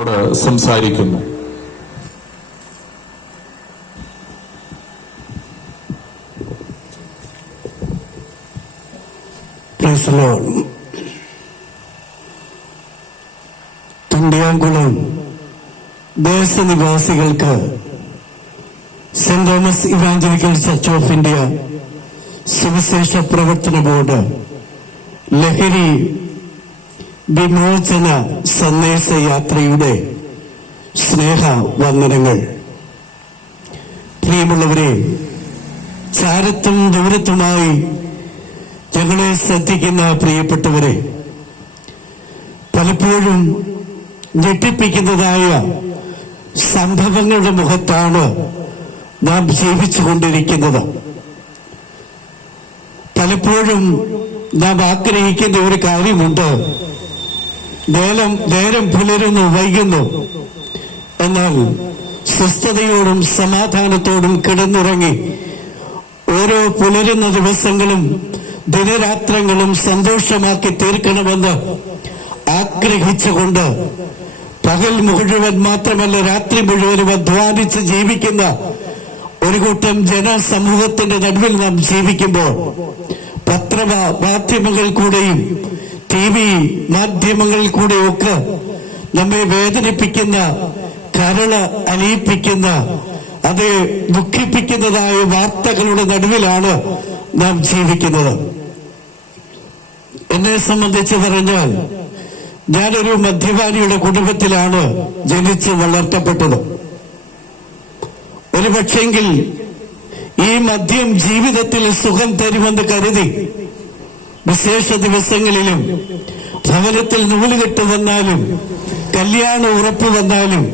ോട് സംസാരിക്കുന്നു. തുണ്ടിയാംകുളം ദേശനിവാസികൾക്ക് Saint Thomas evangelical church of India സുവിശേഷ പ്രവർത്തന ബോർഡ് ലഹരി വിമോചന സന്ദേശ യാത്രയുടെ സ്നേഹ വന്ദനങ്ങൾ. പ്രിയമുള്ളവരെ ചാരത്തും ദൂരത്തുമായി ഞങ്ങളെ ശ്രദ്ധിക്കുന്ന പ്രിയപ്പെട്ടവരെ പലപ്പോഴും ഞെട്ടിപ്പിക്കുന്നതായ സംഭവങ്ങളുടെ മുഖത്താണ് നാം ജീവിച്ചുകൊണ്ടിരിക്കുന്നത്. പലപ്പോഴും നാം ആഗ്രഹിക്കുന്ന ഒരു കാര്യമുണ്ട്. നേരം നേരം പുലരുന്നു വൈകുന്നു. എന്നാൽ സ്വസ്ഥതയോടും സമാധാനത്തോടും കിടന്നുറങ്ങി ഓരോ പുലരുന്ന ദിവസങ്ങളും ദിനരാത്രങ്ങളും സന്തോഷമാക്കി തീർക്കണമെന്ന് ആഗ്രഹിച്ചുകൊണ്ട് പകൽ മുഴുവൻ മാത്രമല്ല രാത്രി മുഴുവനും അധ്വാനിച്ച് ജീവിക്കുന്ന ഒരു കൂട്ടം ജനസമൂഹത്തിന്റെ നടുവിൽ നാം ജീവിക്കുമ്പോൾ പത്ര മാധ്യമങ്ങൾ കൂടെയും ടി വി മാധ്യമങ്ങളിൽ കൂടെയൊക്കെ നമ്മെ വേദനിപ്പിക്കുന്ന കരൾ അലിയിപ്പിക്കുന്ന അത് ദുഃഖിപ്പിക്കുന്നതായ വാർത്തകളുടെ നടുവിലാണ് നാം ജീവിക്കുന്നത്. എന്നെ സംബന്ധിച്ച് പറഞ്ഞാൽ ഞാനൊരു മദ്യപാനിയുടെ കുടുംബത്തിലാണ് ജനിച്ച് വളർത്തപ്പെട്ടത്. ഒരു പക്ഷെങ്കിൽ ഈ മദ്യം ജീവിതത്തിൽ സുഖം തരുമെന്ന് കരുതി വിശേഷ ദിവസങ്ങളിലും ഭവനത്തിൽ നൂലുകെട്ട് വന്നാലും കല്യാണം ഉറപ്പ് വന്നാലും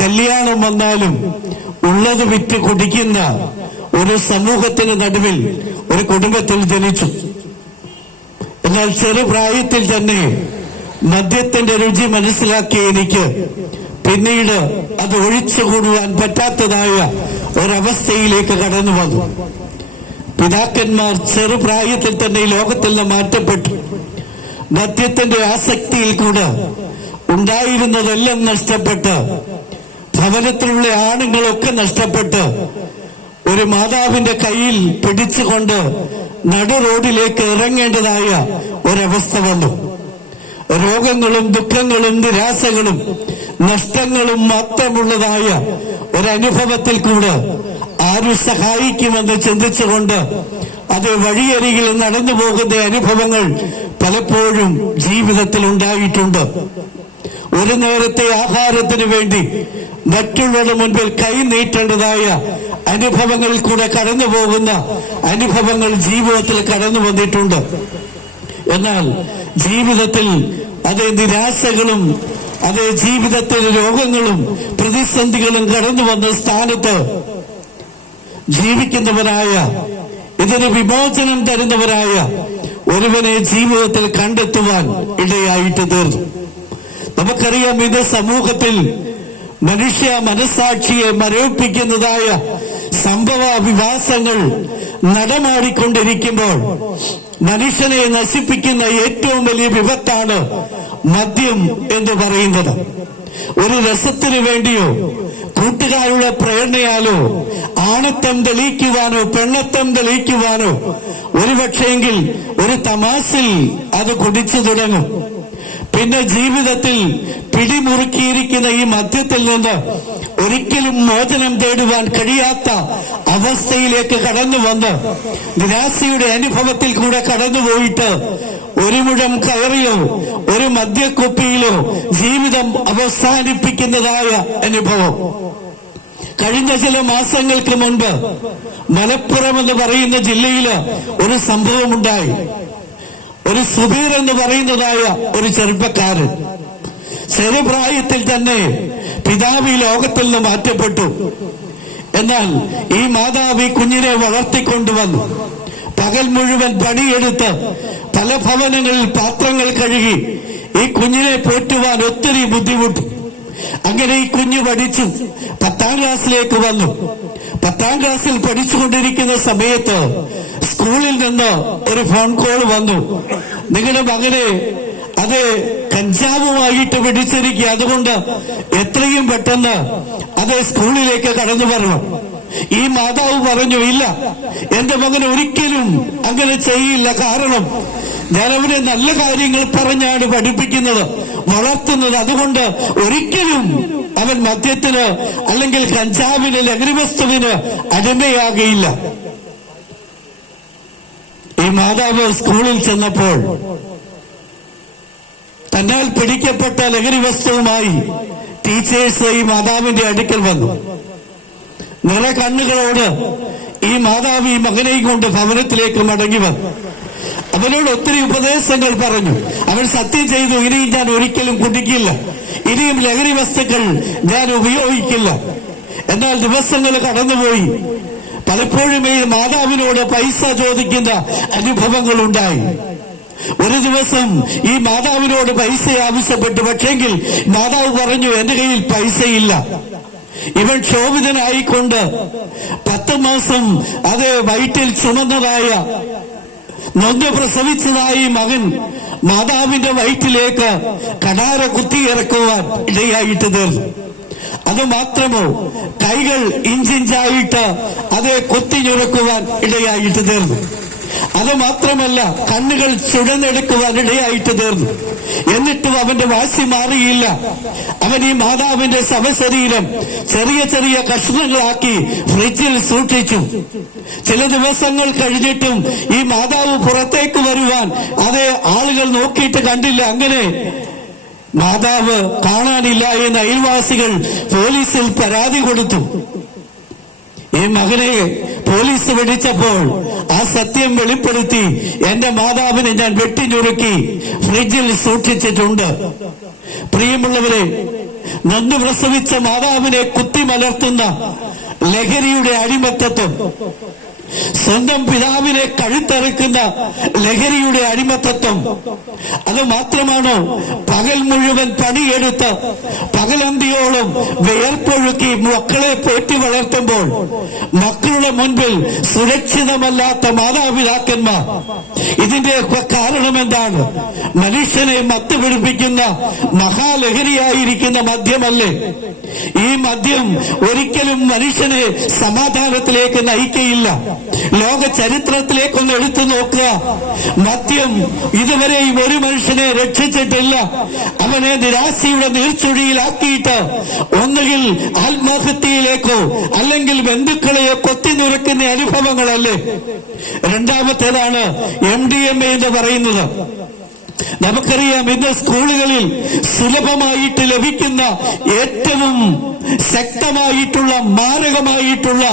കല്യാണം വന്നാലും ഉള്ളത് വിറ്റ് കുടിക്കുന്ന ഒരു സമൂഹത്തിന് നടുവിൽ ഒരു കുടുംബത്തിൽ ജനിച്ചു. എന്നാൽ ചെറുപ്രായത്തിൽ തന്നെ മദ്യത്തിന്റെ രുചി മനസ്സിലാക്കിയ എനിക്ക് പിന്നീട് അത് ഒഴിച്ചുകൂടുവാൻ പറ്റാത്തതായ ഒരവസ്ഥയിലേക്ക് കടന്നു വന്നു. പിതാക്കന്മാർ ചെറുപ്രായത്തിൽ തന്നെ ലോകത്തിൽ നിന്ന് മാറ്റപ്പെട്ടു. മദ്യത്തിന്റെ ആസക്തിയിൽ കൂടെ ഉണ്ടായിരുന്നതെല്ലാം നഷ്ടപ്പെട്ട് ഭവനത്തിലുള്ള ആണുങ്ങളൊക്കെ നഷ്ടപ്പെട്ട് ഒരു മാതാവിന്റെ കയ്യിൽ പിടിച്ചുകൊണ്ട് നടു റോഡിലേക്ക് ഇറങ്ങേണ്ടതായ ഒരവസ്ഥ വന്നു. രോഗങ്ങളും ദുഃഖങ്ങളും നിരാശകളും നഷ്ടങ്ങളും മാത്രമുള്ളതായ ഒരനുഭവത്തിൽ കൂടെ ആരു സഹായിക്കുമെന്ന് ചിന്തിച്ചുകൊണ്ട് അത് വഴിയരികിൽ നടന്നു പോകുന്ന അനുഭവങ്ങൾ പലപ്പോഴും ജീവിതത്തിൽ ഉണ്ടായിട്ടുണ്ട്. ഒരു നേരത്തെ ആഹാരത്തിന് വേണ്ടി മറ്റുള്ളവരുടെ മുൻപിൽ കൈ നീട്ടേണ്ടതായ അനുഭവങ്ങളിൽ കൂടെ കടന്നു പോകുന്ന അനുഭവങ്ങൾ ജീവിതത്തിൽ കടന്നു വന്നിട്ടുണ്ട്. എന്നാൽ ജീവിതത്തിൽ അതേ നിരാശകളും അതേ ജീവിതത്തിൽ രോഗങ്ങളും പ്രതിസന്ധികളും കടന്നു വന്ന സ്ഥാനത്ത് ജീവിക്കുന്നവരായ ഇതിന് വിമോചനം തരുന്നവരായ ഒരുവനെ ജീവിതത്തിൽ കണ്ടെത്തുവാൻ ഇടയായിട്ട് തീർന്നു. നമുക്കറിയാം ഇത് സമൂഹത്തിൽ മനുഷ്യ മനസാക്ഷിയെ മരവിപ്പിക്കുന്നതായ സംഭവ വിവാസങ്ങൾ നടമാടിക്കൊണ്ടിരിക്കുമ്പോൾ മനുഷ്യനെ നശിപ്പിക്കുന്ന ഏറ്റവും വലിയ വിപത്താണ് മദ്യം എന്ന് പറയുന്നത്. ഒരു രസത്തിനു വേണ്ടിയോ കൂട്ടുകാരുടെ പ്രേരണയാലോ ആണത്തം തെളിയിക്കുവാനോ പെണ്ണത്തം തെളിയിക്കുവാനോ ഒരുപക്ഷെങ്കിൽ ഒരു തമാസിൽ അത് കുടിച്ചു തുടങ്ങും. പിന്നെ ജീവിതത്തിൽ പിടിമുറുക്കിയിരിക്കുന്ന ഈ മദ്യത്തിൽ നിന്ന് ഒരിക്കലും മോചനം തേടുവാൻ കഴിയാത്ത അവസ്ഥയിലേക്ക് കടന്നു വന്ന് നിരാശയുടെ അനുഭവത്തിൽ കൂടെ കടന്നുപോയിട്ട് ഒരു മുഴം കയറിയോ ഒരു മദ്യക്കുപ്പിയിലോ ജീവിതം അവസാനിപ്പിക്കുന്നതായ അനുഭവം. കഴിഞ്ഞ ചില മാസങ്ങൾക്ക് മുൻപ് മലപ്പുറം എന്ന് പറയുന്ന ജില്ലയിൽ ഒരു സംഭവമുണ്ടായി. ഒരു സുബീർ എന്ന് പറയുന്നതായ ഒരു ചെറുപ്പക്കാരൻ. ചെറുപ്രായത്തിൽ തന്നെ പിതാവ് ഈ ലോകത്തിൽ നിന്ന് മാറ്റപ്പെട്ടു. എന്നാൽ ഈ മാതാവ് ഈ കുഞ്ഞിനെ വളർത്തിക്കൊണ്ടുവന്നു. പകൽ മുഴുവൻ പണിയെടുത്ത് പല ഭവനങ്ങളിൽ പാത്രങ്ങൾ കഴുകി ഈ കുഞ്ഞിനെ പോറ്റുവാൻ ഒത്തിരി ബുദ്ധിമുട്ടി. അങ്ങനെ ഈ കുഞ്ഞ് പഠിച്ചു. പത്താം ക്ലാസ്സിലേക്ക് വന്നു. പത്താം ക്ലാസ്സിൽ പഠിച്ചുകൊണ്ടിരിക്കുന്ന സമയത്ത് സ്കൂളിൽ നിന്ന് ഒരു ഫോൺ കോൾ വന്നു. നിങ്ങളുടെ മകനെ അത് കഞ്ചാവുമായിട്ട് പിടിച്ചിരിക്കുക. അതുകൊണ്ട് എത്രയും പെട്ടെന്ന് അത് സ്കൂളിലേക്ക് കടന്നു പറഞ്ഞു ഈ മാതാവ് പറഞ്ഞു ഇല്ല എന്റെ മകൻ ഒരിക്കലും അങ്ങനെ ചെയ്യില്ല. കാരണം ഞാൻ അവനെ നല്ല കാര്യങ്ങൾ പറഞ്ഞാണ് പഠിപ്പിക്കുന്നത്. വളർത്തുന്നത് അതുകൊണ്ട് ഒരിക്കലും അവൻ മദ്യത്തിന് അല്ലെങ്കിൽ കഞ്ചാവിന് ലഹരിവസ്തുവിന് അടിമയാകയില്ല. ഈ മാതാവ് സ്കൂളിൽ ചെന്നപ്പോൾ തന്നാൽ പിടിക്കപ്പെട്ട ലഹരി വസ്തുവുമായി ടീച്ചേഴ്സ് ഈ മാതാവിന്റെ അടുക്കൽ വന്നു. നിറ കണ്ണുകളോട് ഈ മാതാവ് ഈ മകനെയും കൊണ്ട് ഭവനത്തിലേക്ക് മടങ്ങി വന്നു. അവനോട് ഒത്തിരി ഉപദേശങ്ങൾ പറഞ്ഞു. അവൻ സത്യം ചെയ്തു ഇനിയും ഞാൻ ഒരിക്കലും കുടിക്കില്ല. ഇനിയും ലഹരി വസ്തുക്കൾ ഞാൻ ഉപയോഗിക്കില്ല. എന്നാൽ ദിവസങ്ങൾ കടന്നുപോയി. പലപ്പോഴും ഈ മാതാവിനോട് പൈസ ചോദിക്കുന്ന അനുഭവങ്ങൾ ഉണ്ടായി. ഒരു ദിവസം ഈ മാതാവിനോട് പൈസ ആവശ്യപ്പെട്ടു. പക്ഷെങ്കിൽ മാതാവ് പറഞ്ഞു എന്റെ കയ്യിൽ പൈസയില്ല. ഇവൻ ക്ഷോഭിതനായിക്കൊണ്ട് പത്ത് മാസം അത് വയറ്റിൽ ചുമന്നതായ നൊന്ത് പ്രസവിച്ചതായി മകൻ മാതാവിന്റെ വയറ്റിലേക്ക് കടാര കുത്തി ഇറക്കുവാൻ ഇടയായിട്ട് തീർന്നു അത് മാത്രമോ കൈകൾ ഇഞ്ചിഞ്ചായിട്ട് അത് കുത്തിഞ്ഞുറക്കുവാൻ ഇടയായിട്ട് തീർന്നു അത് മാത്രമല്ല കണ്ണുകൾ ചുഴന്നെടുക്കുവാൻ ഇടയായിട്ട് തീർന്നു. എന്നിട്ടും അവന്റെ വാശി മാറിയില്ല. അവൻ ഈ മാതാവിന്റെ സമശരീരം ചെറിയ ചെറിയ കഷ്ണങ്ങളാക്കി ഫ്രിഡ്ജിൽ സൂക്ഷിച്ചു. ചില ദിവസങ്ങൾ കഴിഞ്ഞിട്ടും ഈ മാതാവ് പുറത്തേക്ക് വരുവാൻ അത് ആളുകൾ നോക്കിയിട്ട് കണ്ടില്ല. അങ്ങനെ മാതാവ് കാണാനില്ല എന്ന് അയൽവാസികൾ പോലീസിൽ പരാതി കൊടുത്തു. ഈ മകനെ പോലീസ് പിടിച്ചപ്പോൾ ആ സത്യം വെളിപ്പെടുത്തി എന്റെ മാതാവിനെ ഞാൻ വെട്ടിഞ്ഞുറുക്കി ഫ്രിഡ്ജിൽ സൂക്ഷിച്ചിട്ടുണ്ട്. പ്രിയമുള്ളവരെ നന്നു പ്രസവിച്ച മാതാവിനെ കുത്തിമലർത്തുന്ന ലഹരിയുടെ അടിമത്തത്വം. സ്വന്തം പിതാവിനെ കഴുത്തറക്കുന്ന ലഹരിയുടെ അടിമത്തത്വം. അത് മാത്രമാണോ പകൽ മുഴുവൻ പണിയെടുത്ത് പകലന്തിയോളം വിയർപ്പൊഴുക്കി മക്കളെ പോറ്റി വളർത്തുമ്പോൾ മക്കളുടെ മുൻപിൽ സുരക്ഷിതമല്ലാത്ത മാതാപിതാക്കന്മാർ? ഇതിന്റെയൊക്കെ കാരണം എന്താണ്? മനുഷ്യനെ മത്തുപിടിപ്പിക്കുന്ന മഹാലഹരിയായിരിക്കുന്ന മദ്യമല്ലേ? ഈ മദ്യം ഒരിക്കലും മനുഷ്യനെ സമാധാനത്തിലേക്ക് നയിക്കയില്ല. ലോക ചരിത്രത്തിലേക്കൊന്ന് എടുത്തു നോക്കുക. മദ്യം ഇതുവരെയും ഒരു മനുഷ്യനെ രക്ഷിച്ചിട്ടില്ല. അവനെ നിരാശയുടെ നീർച്ചുഴിയിലാക്കിയിട്ട് ഒന്നുകിൽ ആത്മഹത്യയിലേക്കോ അല്ലെങ്കിൽ ബന്ധുക്കളെയോ കൊത്തി നുരക്കുന്ന അനുഭവങ്ങളല്ലേ? രണ്ടാമത്തേതാണ് എം ഡി എം എ എന്ന് പറയുന്നത്. നമുക്കറിയാം ഇന്ന് സ്കൂളുകളിൽ സുലഭമായിട്ട് ലഭിക്കുന്ന ഏറ്റവും ശക്തമായിട്ടുള്ള മാരകമായിട്ടുള്ള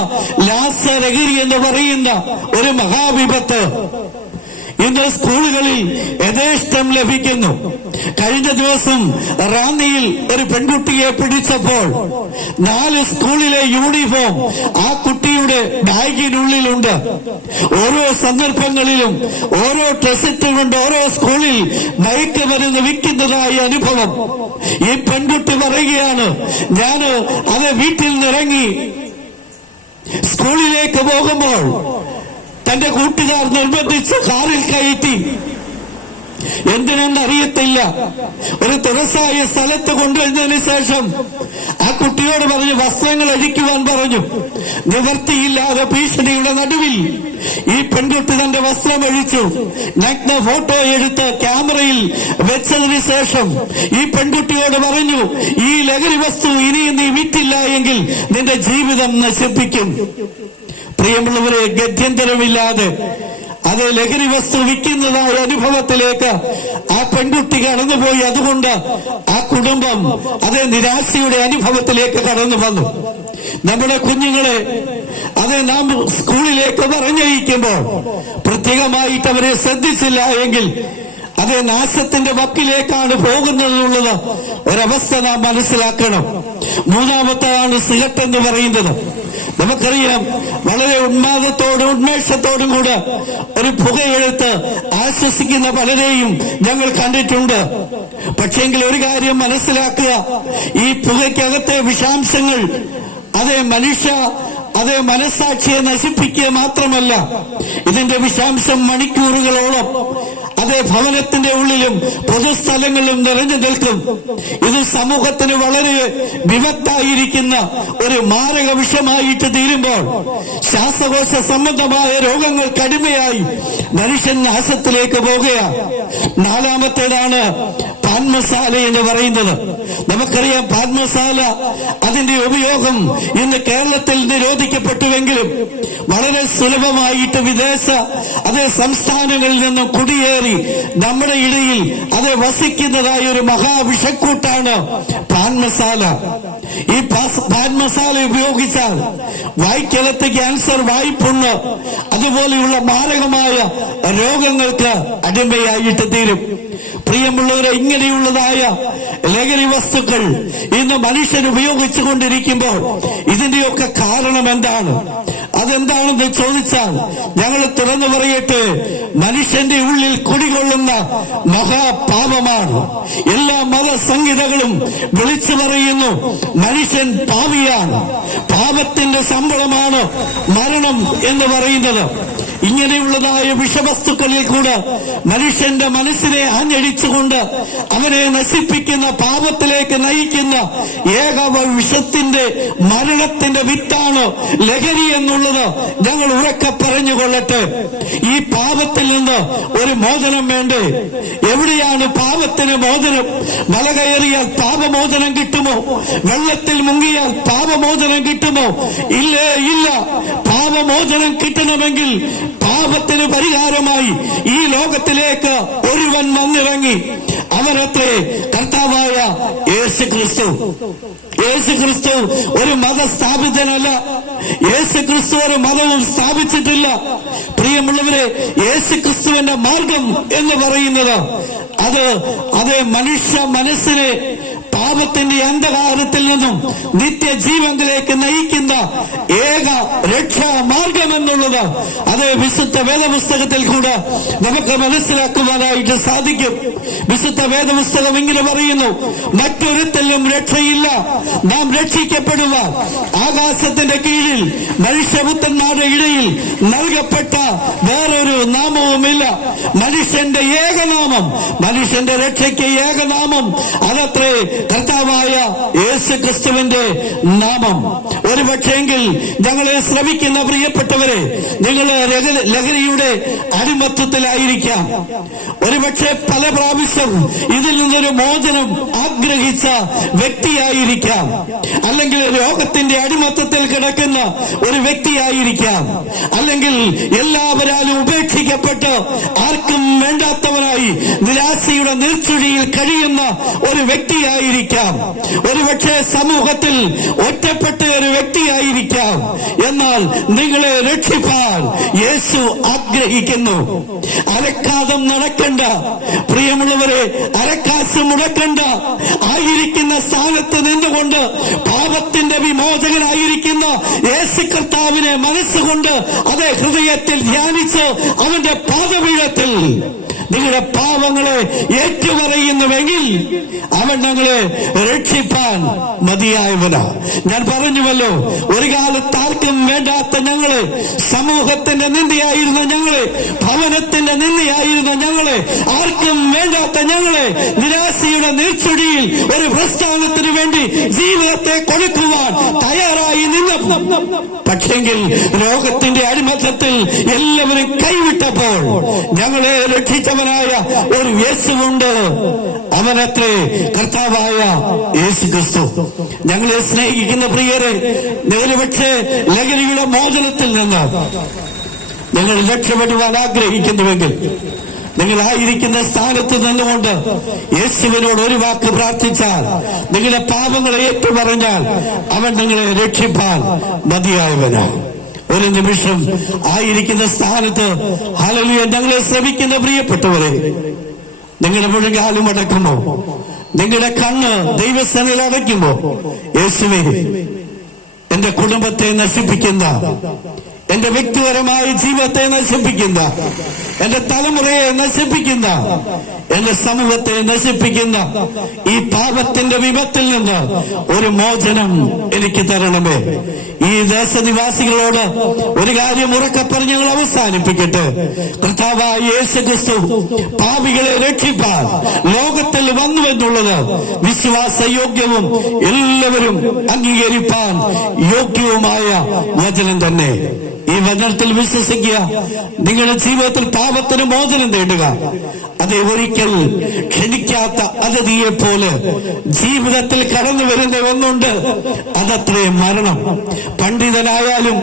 ലാസരഗിരി എന്ന് പറയുന്ന ഒരു മഹാവിപത്ത്. ഇന്ന് സ്കൂളുകളിൽ യഥേഷ്ടം ലഭിക്കുന്നു. കഴിഞ്ഞ ദിവസം റാന്നിയിൽ ഒരു പെൺകുട്ടിയെ പിടിച്ചപ്പോൾ നാല് സ്കൂളിലെ യൂണിഫോം ആ കുട്ടിയുടെ ബാഗിനുള്ളിലുണ്ട്. ഓരോ സന്ദർഭങ്ങളിലും ഓരോ ഡ്രസ്സിട്ട് കൊണ്ട് ഓരോ സ്കൂളിൽ മയക്കുമരുന്ന് വിൽക്കുന്നതായ അനുഭവം. ഈ പെൺകുട്ടി പറയുകയാണ് ഞാൻ അത് വീട്ടിൽ നിന്നിറങ്ങി സ്കൂളിലേക്ക് പോകുമ്പോൾ തന്റെ കൂട്ടുകാർ നിർബന്ധിച്ച് കാറിൽ കയറ്റി. എന്തിനെന്ന് അറിയത്തില്ല. ഒരു തുറസായ സ്ഥലത്ത് കൊണ്ടുവന്നതിന് ശേഷം ആ കുട്ടിയോട് പറഞ്ഞു വസ്ത്രങ്ങൾ അഴിക്കുവാൻ പറഞ്ഞു. നിവർത്തിയില്ലാതെ ഭീഷണിയുടെ നടുവിൽ ഈ പെൺകുട്ടി തന്റെ വസ്ത്രം അഴിച്ചു. നഗ്ന ഫോട്ടോ എടുത്ത് ക്യാമറയിൽ വെച്ചതിന് ശേഷം ഈ പെൺകുട്ടിയോട് പറഞ്ഞു ഈ ലഹരി വസ്തു ഇനിയും നീ വിറ്റില്ല എങ്കിൽ നിന്റെ ജീവിതം നശിപ്പിക്കും. പ്രിയമുള്ളവരെ ഗത്യന്തരമില്ലാതെ അത് ലഹരി വസ്തു വിൽക്കുന്നതായ അനുഭവത്തിലേക്ക് ആ പെൺകുട്ടി കടന്നുപോയി. അതുകൊണ്ട് ആ കുടുംബം അത് നിരാശയുടെ അനുഭവത്തിലേക്ക് കടന്നു വന്നു. നമ്മുടെ കുഞ്ഞുങ്ങളെ അത് നാം സ്കൂളിലേക്ക് പറഞ്ഞയക്കുമ്പോൾ പ്രത്യേകമായിട്ട് അവരെ ശ്രദ്ധിച്ചില്ല എങ്കിൽ അത് നാശത്തിന്റെ വക്കിലേക്കാണ് പോകുന്നതെന്നുള്ളത് ഒരവസ്ഥ നാം മനസ്സിലാക്കണം. മൂന്നാമത്താണ് സിഗരറ്റ് എന്ന് പറയുന്നത്. നമുക്കറിയാം വളരെ ഉന്മാദത്തോടും ഉന്മേഷത്തോടും കൂടെ ഒരു പുകയെടുത്ത് ആശ്വസിക്കുന്ന പലരെയും ഞങ്ങൾ കണ്ടിട്ടുണ്ട്. പക്ഷേങ്കിൽ ഒരു കാര്യം മനസ്സിലാക്കുക. ഈ പുകയ്ക്കകത്തെ വിഷാംശങ്ങൾ അതേ മനുഷ്യ അത് മനസ്സാക്ഷിയെ നശിപ്പിക്കുക മാത്രമല്ല ഇതിന്റെ വിഷാംശം മണിക്കൂറുകളോളം അതേ ഭവനത്തിന്റെ ഉള്ളിലും പൊതുസ്ഥലങ്ങളിലും നിറഞ്ഞു നിൽക്കും. ഇത് സമൂഹത്തിന് വളരെ വിപത്തായിരിക്കുന്ന ഒരു മാരക വിഷമായിട്ട് തീരുമ്പോൾ ശ്വാസകോശ സംബന്ധമായ രോഗങ്ങൾ കടുമയായി മനുഷ്യൻ നാശത്തിലേക്ക് പോകുകയാണ്. നാലാമത്തേതാണ് പാൻ മസാല എന്ന് പറയുന്നത്. നമുക്കറിയാം പാൻമസാല അതിന്റെ ഉപയോഗം ഇന്ന് കേരളത്തിൽ നിരോധിക്കപ്പെട്ടുവെങ്കിലും വളരെ സുലഭമായിട്ട് വിദേശ അതേ സംസ്ഥാനങ്ങളിൽ നിന്നും കുടിയേറി നമ്മുടെ ഇടയിൽ അത് വസിക്കുന്നതായ ഒരു മഹാവിഷക്കൂട്ടാണ് പാൻമസാല ഈ പാൻമസാല മസാല ഉപയോഗിച്ചാൽ വായിക്കലത്ത് ക്യാൻസർ വായ്പുണ്ണ് അതുപോലെയുള്ള മാരകമായ രോഗങ്ങൾക്ക് അടിമയായിട്ട് തീരും. പ്രിയമുള്ളവരെ ഇങ്ങനെയുള്ളതായ ലഹരി വസ്തുക്കൾ ഇന്ന് മനുഷ്യൻ ഉപയോഗിച്ചു കൊണ്ടിരിക്കുമ്പോൾ ഇതിന്റെയൊക്കെ കാരണം എന്താണ്? അതെന്താണെന്ന് ചോദിച്ചാൽ ഞങ്ങൾ തുറന്നു പറയട്ടെ മനുഷ്യന്റെ ഉള്ളിൽ കുടികൊള്ളുന്ന മഹാപാപമാണ്. എല്ലാ മതസംഹിതകളും വിളിച്ചു പറയുന്നു മനുഷ്യൻ പാവിയാണ് പാപത്തിന്റെ ശമ്പളമാണ് മരണം എന്ന് പറയുന്നത്. ഇങ്ങനെയുള്ളതായ വിഷവസ്തുക്കളിൽ കൂടെ മനുഷ്യന്റെ മനസ്സിനെ അഞ്ഞടിച്ചുകൊണ്ട് അവനെ നശിപ്പിക്കുന്ന പാപത്തിലേക്ക് നയിക്കുന്ന ഏക വിഷത്തിന്റെ മരണത്തിന്റെ വിത്താണ് ലഹരി എന്നുള്ളത് ഞങ്ങൾ ഉറക്കെ പറഞ്ഞുകൊള്ളട്ടെ. ഈ പാപത്തിൽ നിന്ന് ഒരു മോചനം വേണ്ടേ? എവിടെയാണ് പാപത്തിന് മോചനം? മല കയറിയാൽ പാപമോചനം കിട്ടുമോ? വെള്ളത്തിൽ മുങ്ങിയാൽ പാപമോചനം കിട്ടുമോ? ഇല്ലേ ഇല്ല. പാപമോചനം കിട്ടണമെങ്കിൽ പാപത്തിന് പരിഹാരമായി ഈ ലോകത്തിലേക്ക് ഒരുവൻ വന്നിറങ്ങി. അവനത്രേ കർത്താവായ യേശു ക്രിസ്തു യേശു ക്രിസ്തു ഒരു മതസ്ഥാപിതനല്ല. യേശു ക്രിസ്തു ഒരു മതവും സ്ഥാപിച്ചിട്ടില്ല. പ്രിയമുള്ളവരെ യേശു ക്രിസ്തുവിന്റെ മാർഗം എന്ന് പറയുന്നത് അത് അത് മനുഷ്യ മനസ്സിനെ പാപത്തിന്റെ അന്ധകാരത്തിൽ നിന്നും നിത്യജീവനിലേക്ക് നയിക്കുന്ന ഏക രക്ഷാ മാർഗം എന്നുള്ളത് അത് വിശുദ്ധ വേദപുസ്തകത്തിൽ കൂടെ നമുക്ക് മനസ്സിലാക്കുവാനായിട്ട് സാധിക്കും. വിശുദ്ധ വേദപുസ്തകം ഇങ്ങനെ പറയുന്നു മറ്റൊരുത്തലും രക്ഷയില്ല. നാം രക്ഷിക്കപ്പെടുക ആകാശത്തിന്റെ കീഴിൽ മനുഷ്യപുത്രന്മാരുടെ ഇടയിൽ നൽകപ്പെട്ട വേറൊരു നാമവുമില്ല. മനുഷ്യന്റെ ഏകനാമം മനുഷ്യന്റെ രക്ഷയ്ക്ക് ഏകനാമം അതത്രേ കർത്താവായ യേശു ക്രിസ്തുവിന്റെ നാമം. ഒരു പക്ഷേങ്കിൽ ഞങ്ങളെ ശ്രമിക്കുന്ന പ്രിയപ്പെട്ടവരെ നിങ്ങൾ ലഹ- ലഹരിയുടെ അടിമത്വത്തിലായിരിക്കാം ഒരുപക്ഷെ പല പ്രാവശ്യം ഇതിൽ നിന്നൊരു മോചനം ആഗ്രഹിച്ച വ്യക്തിയായിരിക്കാം. അല്ലെങ്കിൽ രോഗത്തിന്റെ അടിമത്തത്തിൽ കിടക്കുന്ന ഒരു വ്യക്തിയായിരിക്കാം. അല്ലെങ്കിൽ എല്ലാവരാലും ഉപേക്ഷിക്കപ്പെട്ട് ആർക്കും വേണ്ടാത്തവനായി നിരാശയുടെ നീർച്ചുഴിയിൽ കഴിയുന്ന ഒരു വ്യക്തിയായിരിക്കാം. ഒരുപക്ഷെ സമൂഹത്തിൽ ഒറ്റപ്പെട്ട ഒരു വ്യക്തിയായിരിക്കാം. എന്നാൽ നിങ്ങളെ രക്ഷിപ്പാൻ യേശു ആഗ്രഹിക്കുന്നു. അരക്കാതം നടക്കണ്ട. പ്രിയമുള്ളവരെ അരക്കാശ് മുടക്കണ്ട. ആയിരിക്കുന്ന സ്ഥാനത്ത് നിന്നുകൊണ്ട് പാപത്തിന്റെ വിമോചകനായിരിക്കുന്ന യേശു കർത്താവിനെ മനസ്സുകൊണ്ട് അതേ ഹൃദയത്തിൽ ധ്യാനിച്ച് അവന്റെ പാദപീഠത്തിൽ നിങ്ങളുടെ പാവങ്ങളെ ഏറ്റുപറയുന്നുവെങ്കിൽ അവൻ ഞങ്ങളെ രക്ഷിപ്പാൻ മതിയായവനാ. ഞാൻ പറഞ്ഞുവല്ലോ ഒരു കാലത്ത് ആർക്കും വേണ്ടാത്ത ഞങ്ങൾ സമൂഹത്തിന്റെ നിന്ദയായിരുന്ന ഞങ്ങൾ ഭവനത്തിന്റെ നിന്ദയായിരുന്ന ഞങ്ങൾ ആർക്കും വേണ്ടാത്ത ഞങ്ങൾ നിരാശയുടെ നീർച്ചുടിയിൽ ഒരു പ്രസ്ഥാനത്തിന് വേണ്ടി ജീവിതത്തെ കൊടുക്കുവാൻ തയ്യാറായി നിന്ന പക്ഷെങ്കിൽ രോഗത്തിന്റെ അടിമത്തത്തിൽ എല്ലാവരും കൈവിട്ടപ്പോൾ ഞങ്ങളെ രക്ഷിച്ചവനായ ഒരു യേശുണ്ട് അവനത്രേ കർത്താവായ യേശു ക്രിസ്തു. ഞങ്ങളെ സ്നേഹിക്കുന്ന പ്രിയരെ ഒരുപക്ഷെ ലഹരിയുടെ മോചനത്തിൽ നിന്ന് നിങ്ങൾ രക്ഷപ്പെടുവാൻ ആഗ്രഹിക്കുന്നുവെങ്കിൽ നിങ്ങളായിരിക്കുന്ന സ്ഥാനത്ത് നിന്നുകൊണ്ട് യേശുവിനോട് ഒരു വാക്ക് പ്രാർത്ഥിച്ചാൽ നിങ്ങളുടെ പാപങ്ങളെ ഏറ്റുപറഞ്ഞാൽ അവൻ നിങ്ങളെ രക്ഷിപ്പാൻ മതിയായവനാണ്. ഒരു നിമിഷം ആയിരിക്കുന്ന സ്ഥാനത്ത് ഹലലിയ ഞങ്ങളെ ശ്രമിക്കുന്ന പ്രിയപ്പെട്ടവരെ നിങ്ങളുടെ മുഴുകാലും അടക്കുമോ നിങ്ങളുടെ കണ്ണ് ദൈവസ്ഥനിൽ അടയ്ക്കുമോ? യേശുവേ എന്റെ കുടുംബത്തെ നശിപ്പിക്കുന്ന എന്റെ വ്യക്തിപരമായ ജീവിതത്തെ നശിപ്പിക്കുന്ന എന്റെ തലമുറയെ നശിപ്പിക്കുന്ന എന്റെ സമൂഹത്തെ നശിപ്പിക്കുന്ന ഈ പാപത്തിന്റെ വിപത്തിൽ നിന്ന് ഒരു മോചനം എനിക്ക് തരണമേ. ഈ ദേശനിവാസികളോട് ഒരു കാര്യം ഉറക്കെ പറഞ്ഞ് ഞങ്ങൾ അവസാനിപ്പിക്കട്ടെ. കർത്താവായ യേശു ക്രിസ്തു പാപികളെ രക്ഷിപ്പാൻ ലോകത്തിൽ വന്നു എന്നുള്ളത് വിശ്വാസയോഗ്യവും എല്ലാവരും അംഗീകരിപ്പാൻ യോഗ്യവുമായ വചനം തന്നെ. ഈ വചനത്തിൽ വിശ്വസിക്കുക. നിങ്ങളുടെ ജീവിതത്തിൽ പാപത്തിന് മോചനം നേടുക. അത് ഒരിക്കൽ ക്ഷണിക്കാത്ത അതിഥിയെ പോലെ ജീവിതത്തിൽ കടന്നു വരുന്ന ഒന്നുണ്ട്. അതത്രേ മരണം. പണ്ഡിതനായാലും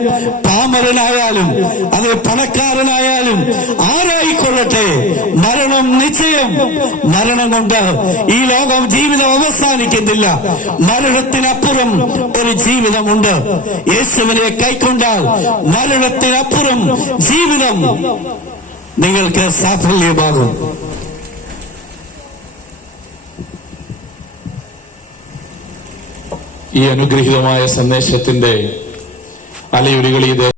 പാമരനായാലും അത് പണക്കാരനായാലും ആരായിക്കൊള്ളട്ടെ? മരണം നിശ്ചയം. മരണം കൊണ്ട് ഈ ലോകം ജീവിതം അവസാനിക്കുന്നില്ല. മരണത്തിനപ്പുറം ഒരു ജീവിതമുണ്ട്. യേശുവിനെ കൈക്കൊണ്ടാൽ മരണത്തിനപ്പുറം ജീവിതം നിങ്ങൾക്ക് സാഫല്യമാകും. ഈ അനുഗ്രഹീതമായ സന്ദേശത്തിന്റെ അലയൊലികൾ ഈ